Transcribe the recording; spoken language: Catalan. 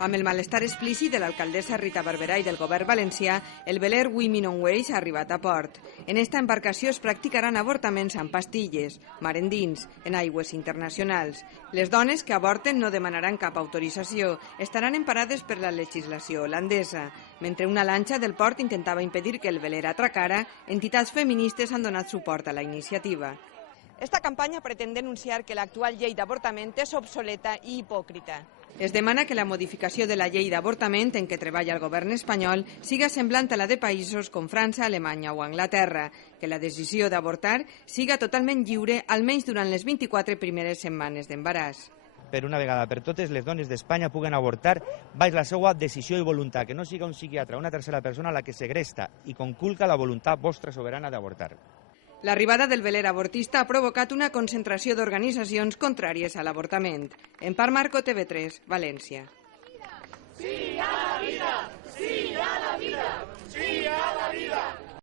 Amb el malestar explícit de l'alcaldessa Rita Barberà i del govern valencià, el veler Women on Ways ha arribat a port. En esta embarcació es practicaran avortaments amb pastilles, mar endins, en aigües internacionals. Les dones que avorten no demanaran cap autorització, estaran emparades per la legislació holandesa. Mentre una lanxa del port intentava impedir que el veler atracara, entitats feministes han donat suport a la iniciativa. Esta campanya pretén denunciar que l'actual llei d'avortament és obsoleta i hipòcrita. Es demana que la modificació de la llei d'avortament en què treballa el govern espanyol siga semblant a la de països com França, Alemanya o Anglaterra, que la decisió d'avortar siga totalment lliure almenys durant les 24 primeres setmanes d'embaràs. Per una vegada per totes, les dones d'Espanya puguen avortar baix la seva decisió i voluntat, que no siga un psiquiatre o una tercera persona la que segresta i conculca la voluntat vostra soberana d'avortar. L'arribada del veler avortista ha provocat una concentració d'organitzacions contràries a l'avortament. En Parc Marco, TV3, València. Sí,